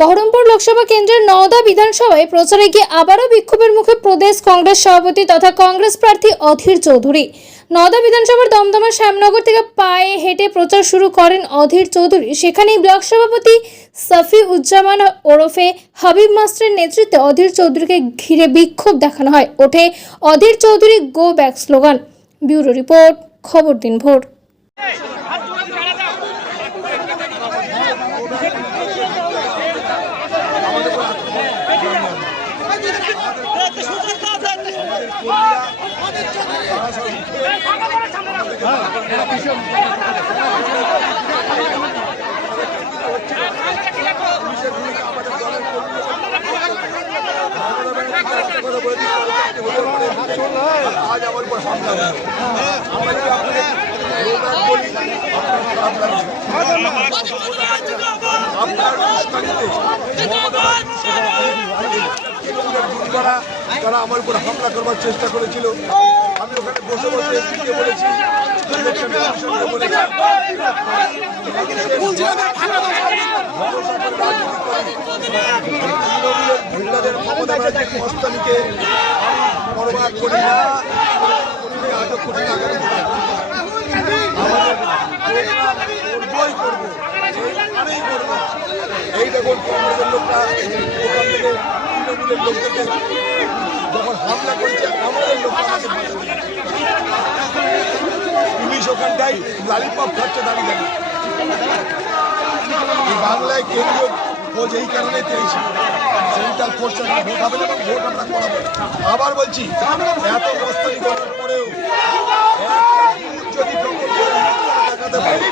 বহরমপুর লোকসভা কেন্দ্রের নওদা বিধানসভায় প্রচারে গিয়ে আবারও বিক্ষোভের মুখে প্রদেশ কংগ্রেস সভাপতি তথা কংগ্রেস প্রার্থী অধীর চৌধুরী। নওদা বিধানসভার দমদমা শ্যামনগর থেকে পায়ে হেঁটে প্রচার শুরু করেন অধীর চৌধুরী। সেখানেই ব্লক সভাপতি সাফি উজ্জামান ওরফে হাবিব মাস্টারের নেতৃত্বে অধীর চৌধুরীকে ঘিরে বিক্ষোভ দেখানো হয়। ওঠে Adhir Chowdhury go back slogan. Bureau report, খবর দিন ভোর। आज আমার উপর হামলা হয় আমরা কি আপনাদের রোমান বলি আপনার তারা আমার উপর হামলা করবার চেষ্টা করেছিল। আমি ওখানে বসে বসে এসপিকে বলেছি, মহিলাদের মমতা ব্যানার্জির মস্তানিকে বরবাদ করি না, আজও করি না, করবই করবো, আমিই করবো। এই দেখুন কংগ্রেসের লোকরা ওখান থেকে তৃণমূলের লোকদেরকে যখন হামলা করেছে আমাদের লোকরা পুলিশ ওখানটাই লালিপপ খাচ্ছে দাঁড়িয়ে দাঁড়িয়ে। বাংলায় কেন্দ্রীয় খোঁজ এই কারণে পেয়েছি, সেন্ট্রাল ফোর্স ভোট হবে এবং ভোট আমরা করাবো। আবার বলছি, এত মস্তানি করার পরেও যদি দেখাতে পারি